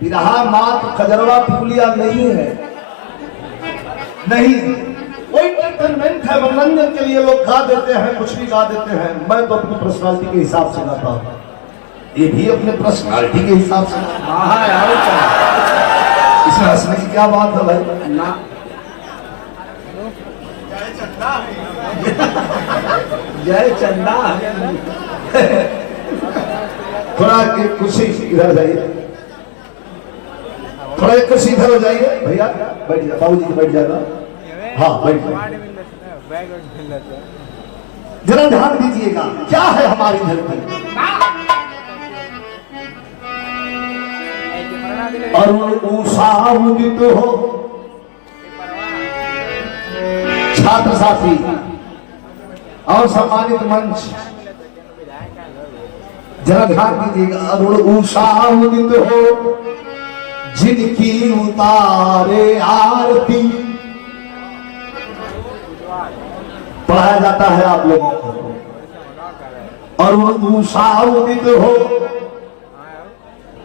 बिरहा मात खजरवा पिकुलिया नहीं है, नहीं। कोई एंटरटेनमेंट है, मनोरंजन के लिए लोग गा देते हैं, कुछ भी गा देते हैं। मैं तो अपनी पर्सनालिटी के हिसाब से गाता हूँ, ये भी अपने पर्सनालिटी के हिसाब से। इसमें हंसने की क्या बात है भाई? ना जय चंदा। थोड़ा कुछ इधर जाइए, थोड़ा एक कुछ इधर हो जाइए भैया, बैठ जाए बाबू जी बैठ जाएगा। हाँ बैठ जाए, जरा ध्यान दीजिएगा क्या है हमारी धरती। अरुण ऊषा उदित हो, छात्र साथी और सम्मानित मंच, जरा ध्यान दीजिएगा। अरुण ऊषा उदित हो, जिनकी उतारे आरती, पढ़ाया जाता है आप लोगों को। अरुण ऊषा उदित हो,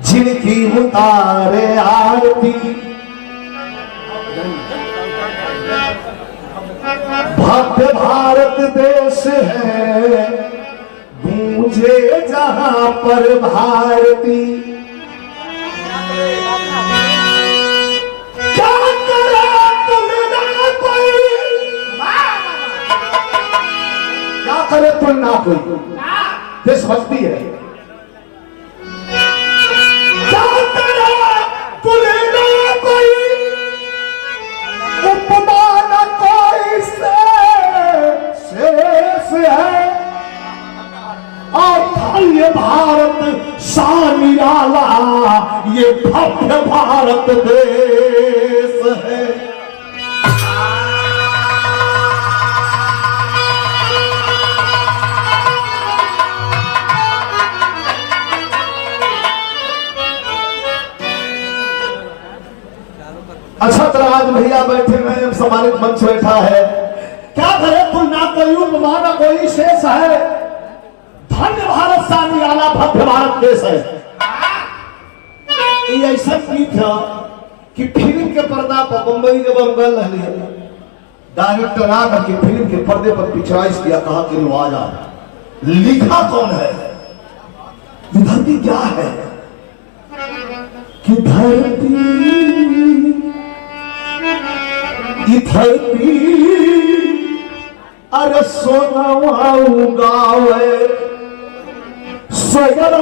जिनकी उतारे आरती, भव्य भारत देश है, गूंजे जहां पर भारती। क्या करे तुलना कोई, क्या करे तुलना कोई, देशभक्ति है। क्या करे तुलना कोई, उपमान कोई शेष है, और धन्य भारत शान निराला, ये भव्य भारत देश है। अच्छा तरह आज भैया बैठे हैं, सम्मानित मंच बैठा है। क्या करे तुलना कोई, उपमाना कोई शेष है, धन्य भारत शान निराला, भव्य भारत देश है। ये ऐसा गीत है कि फिल्म के पर्दा पर बंबई जब हम गल रही है, डायरेक्टर आकर के फिल्म के पर्दे पर पिक्चराइज किया, कहा कि नवाजा लिखा कौन है, ये धरती क्या है, कि धरती अरे सोना गावे, सोयर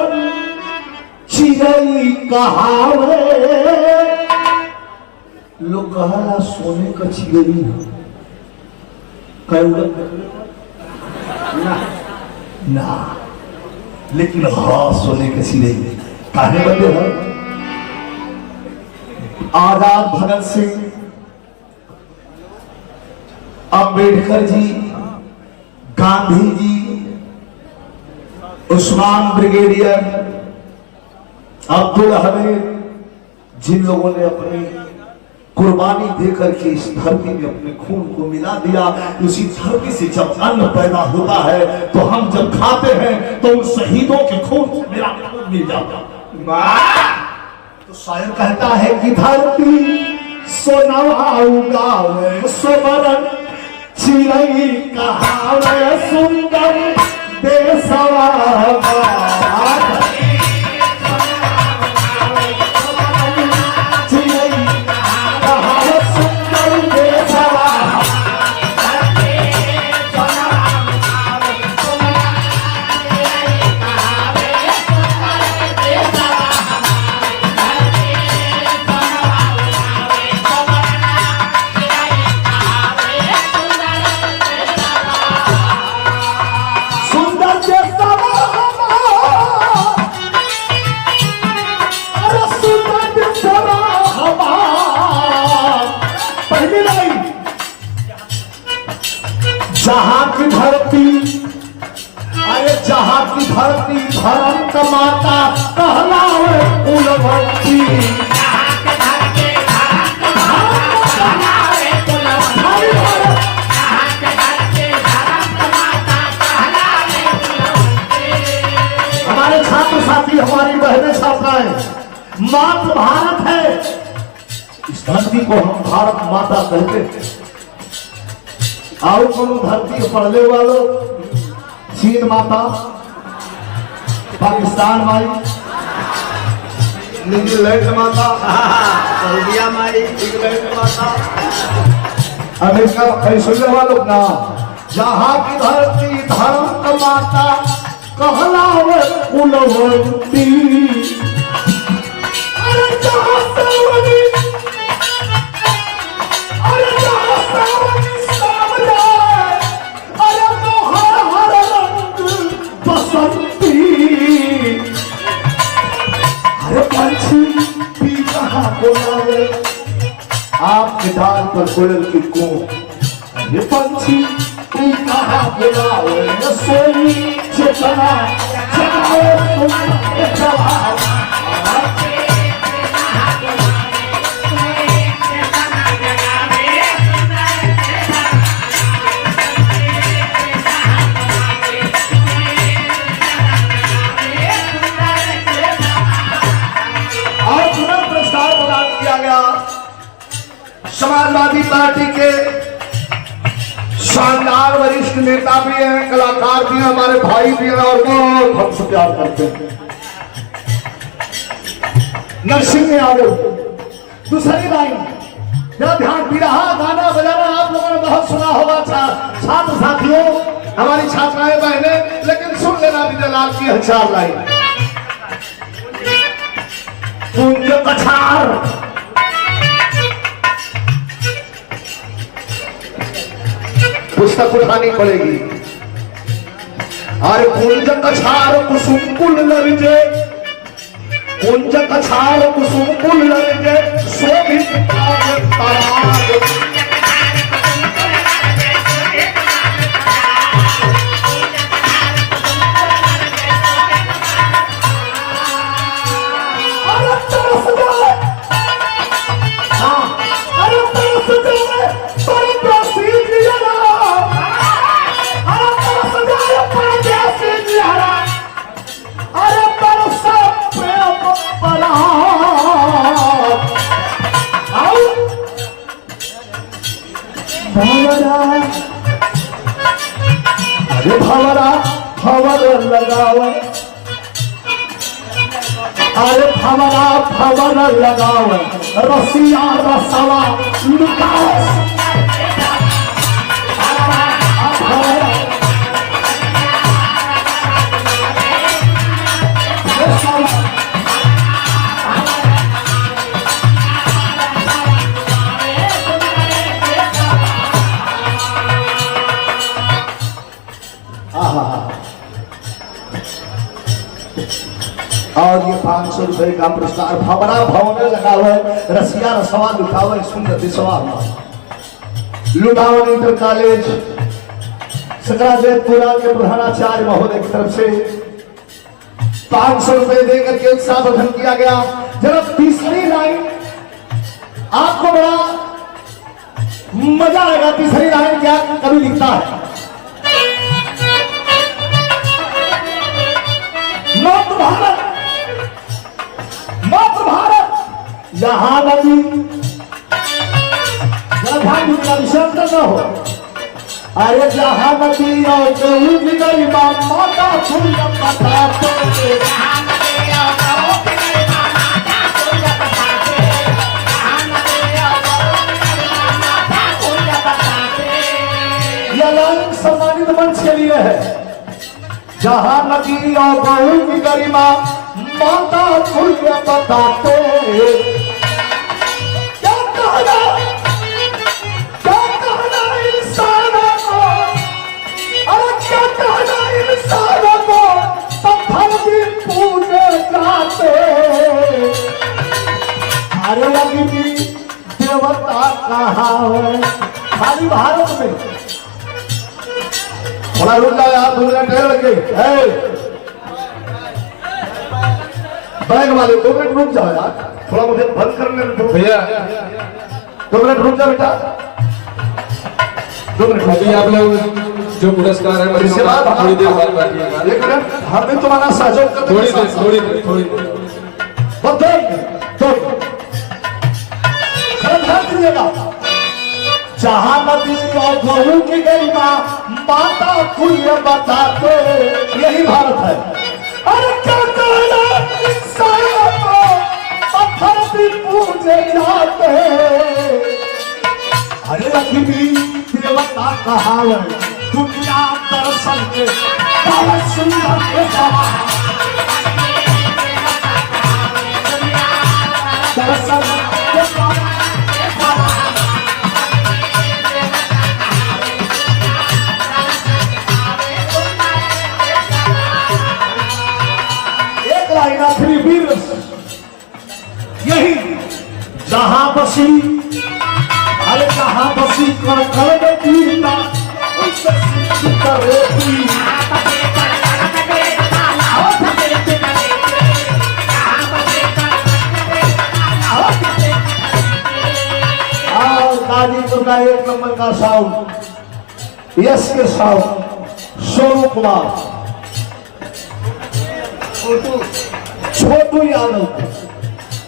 चिड़ई कहावे। लोग कहला सोने का चिड़ई ना, ना, लेकिन हाँ सोने का चिड़ई काहे बदे है। आजाद भगत सिंह, अंबेडकर जी, गांधी जी, उस्मान ब्रिगेडियर, अब्दुल हमीद, जिन लोगों ने अपनी कुर्बानी देकर के इस धरती में अपने खून को मिला दिया, उसी धरती से जब अन्न पैदा होता है तो हम जब खाते हैं तो उन शहीदों के खून से मेरा खून मिल जाता। तो शायर कहता है कि धरती सोनवा उगावे, सोमरन चिड़ई कहावे, सुंदर देशवा जहां की धरती, अरे जहां की धरती भारत माता कहलावे कुलवती। हमारे छात्र साथी, हमारी बहनें छात्राएं, मातृ भारत है, इस धरती को हम भारत माता कहते हैं। आओ कोनो धरती पढ़ने वालों, चीन माता, पाकिस्तान माई, न्यूजीलैंड माता, सऊदिया माई, इंग्लैंड माता, अमेरिका ऐश्वर्य वालों ना, जहाँ की धरती धर्म का माता कहलावे कुलवंती। अरे जहाँ सावनी, अरे जहाँ सावनी सावरे, अरे तो हर रंग बसंती। अरे पंछी भी कहाँ बोलावे, आपके डाल पर कोयल की कूक। अरे पंछी भी कहाँ बोलावे, सोनी चेतना जगाओ तुम्हारे जवाब। और तुरंत प्रस्ताव प्रदान किया गया समाजवादी पार्टी के शानदार वरिष्ठ नेता भी हैं, कलाकार भी हैं, हमारे भाई भी हैं और बहुत हमसे प्यार करते हैं, नरसिंह यादव। दूसरी लाइन जरा ध्यान भी रहा, गाना बजाना आप लोगों ने बहुत सुना होगा छात्र साथियों, हमारी छात्राएं बहनें, लेकिन सुन लेना विजयलाल की 4 लाइन। कुंज कछार पुस्तक उठानी पड़ेगी। अरे कुंज कछार कुसुम कुल लरिजे, कुंज कछार कुसुम कुल लरिजे, शोभित पराग। अरे तरस जाए, हाँ, अरे तरस जाए बड़े प्रसिद्ध जगह, अरे तरस जाए परदेसी निहरा, अरे तरस प्रेम पराग। आओ भंवरा, अरे भंवरा भंवर लगावे, अरे भंवरा भंवर लगावे, रसिया रसवा लुटावे। और ये 500 रुपए का पुरस्कार भवरा भवन लगा हुआ है, रसिया रसवा लुटावे सुंदर दिशवा लुटावन इंटर कॉलेज सकराजयपुरा के प्रधानाचार्य महोदय की तरफ से 500 रुपए देकर के उत्साह वर्धन किया गया। जरा तीसरी लाइन आपको बड़ा मजा आएगा। तीसरी लाइन क्या कभी लिखता है, मातृ भारत, मातृ भारत यहाँ नदी, ध्यान का विषय न हो, अरे जहाँ नदी और गई माता फूल पता सम्मानित मंच के लिए है। जहाँ नदी और गऊ की गरिमा माता फूल बताते, क्या कहना, क्या कहना इंसानों को, अरे क्या कहना इंसानों को, पत्थर भी पूजे जाते, अरे अग्नि देवता कहाँ है खाली भारत में। थोड़ा रुक जाओ यार, 2 मिनट ठहर लगे, बैग वाले 2 मिनट रुक जाओ यार, थोड़ा मुझे बंद करने दो भैया, 2 मिनट रुक जाओ बेटा, 2 मिनट। अभी आप लोग जो पुरस्कार है इसके बाद थोड़ी देर बाद बैठिएगा। 1 मिनट, हमें तुम्हारा सहयोग थोड़ी देर बताइए तो ध्यान दीजिएगा। जहां नदी और गहू की गई माँ माता तुल्य बताते, यही भारत है। अरे क्या कहना इंसान को पत्थर भी पूजे जाते हैं। अरे लक्ष्मी देवता कहावे दुनिया दर्शन के बहुत सुंदर के समान दर्शन के समान। एक लाइन आखिरी वीर यही जहां बसी, अरे जहां बसी कर कर वीरता उससे सुंदर रेती। गाजीपुर का 1 नंबर का साउंड, यश के साउंड सोनू कुमार, छोटू यादव,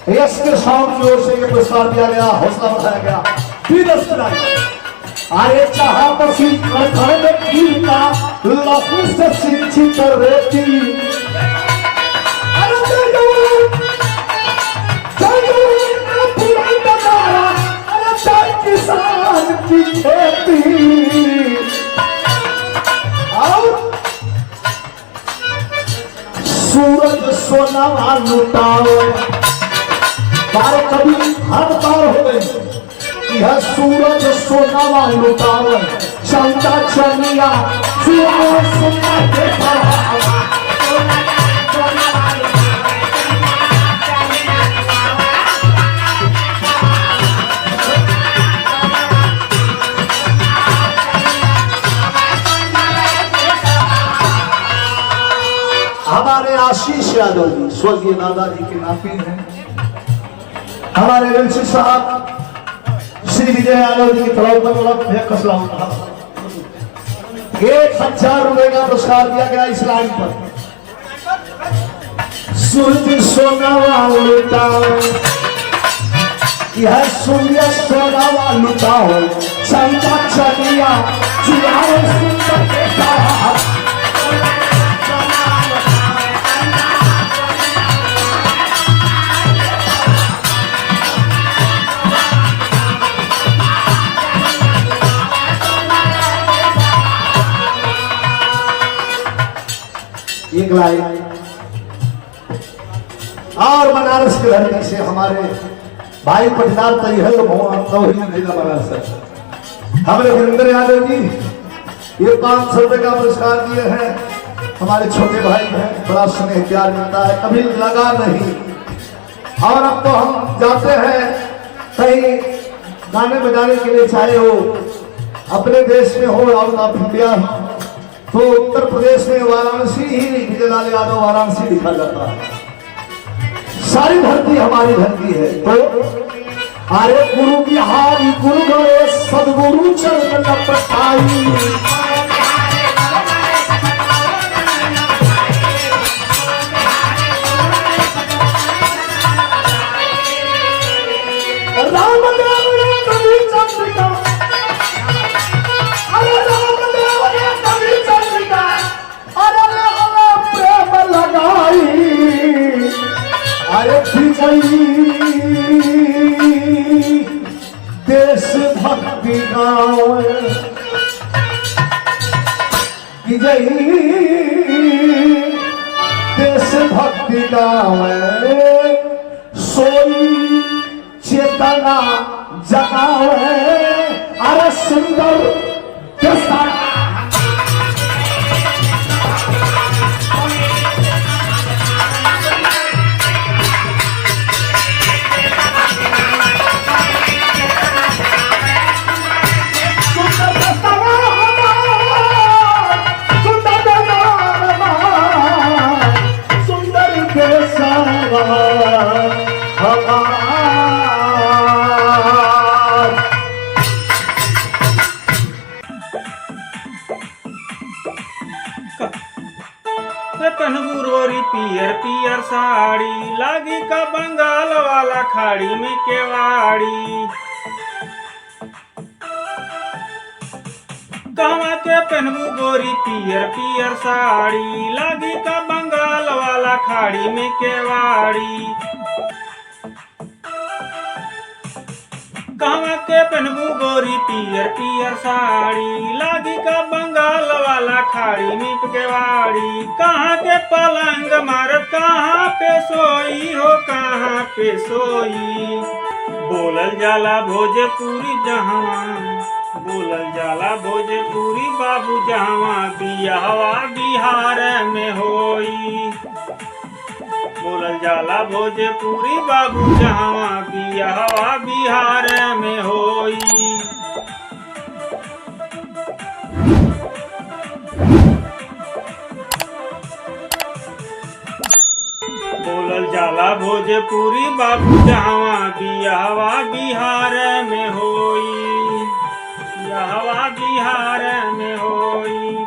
यश के साउंड की ओर से ये पुरस्कार दिया गया, हौसला बढ़ाया गया। अरे चाहा बसी घर में कीर्ता लहू से सिंचित रेती। अरे किसान की खेती और सूरज सोना लुटाओ। बार कभी हर बार हो गई यह सूरज सोना लुटाओ, चंदा चनिया सोना के हमारे आशीष यादव जी स्वर्गीय दादाजी के नाती हैं। हमारे रंशी साहब श्री विजय यादव जी की तरफ कसला 1000 रुपए का पुरस्कार दिया गया इस लाइन पर। सूरज सोना लुटाओ, यह सूर्य सोना लुटाओ, चंदा चनिया चुराओ सुंदर के साथ। एक लाइन और बनारस की धरती से हमारे भाई पटनार तैहल बनारस है। हमारे वीरेंद्र यादव जी ये 500 रुपए का पुरस्कार दिए हैं। हमारे छोटे भाई हैं, बड़ा स्नेह प्यार मिलता है, कभी लगा नहीं। और अब तो हम जाते हैं कहीं गाने बजाने के लिए, चाहे हो अपने देश में हो आउट ऑफ इंडिया, तो उत्तर प्रदेश में वाराणसी ही विजयलाल यादव वाराणसी लिखा जाता है। सारी धरती हमारी धरती है। तो अरे गुरु बिहारी गुरु गए सदगुरु चरण लपटाई। रामदेव ने कभी चंद्रिका, अरे रामदेव ने कभी चंद्रिका, अरे प्रेम लगाई। अरे विजयी देश भक्ति गाँव, विजयी देश भक्ति गाँव, सोई चेतना जगावे। अरे सुंदर के साथ पियर पियर साड़ी लागी का बंगाल वाला खाड़ी में केवाड़ी। कहवा के पहनबू गोरी पियर पियर साड़ी लागी का बंगाल वाला खाड़ी में केवाड़ी। कहवा के पहनबू गोरी पियर पियर साड़ी लागी का बंगाल वाला खाड़ी में केवाड़ी। कहाँ के पलंग मारत कहाँ पे सोई हो कहाँ पे सोई। बोलल जाला भोजपुरी जहाँ बोलल जाला भोजपुरी बाबू जहाँ बियाहवा बिहार में होई। बोलल जाला भोजपुरी बाबू जहाँ बियाहवा बिहार में होई। बोलल जाला भोजपुरी बाबू जहाँ बियाहवा बिहार में होई। बियाहवा बिहार में होई।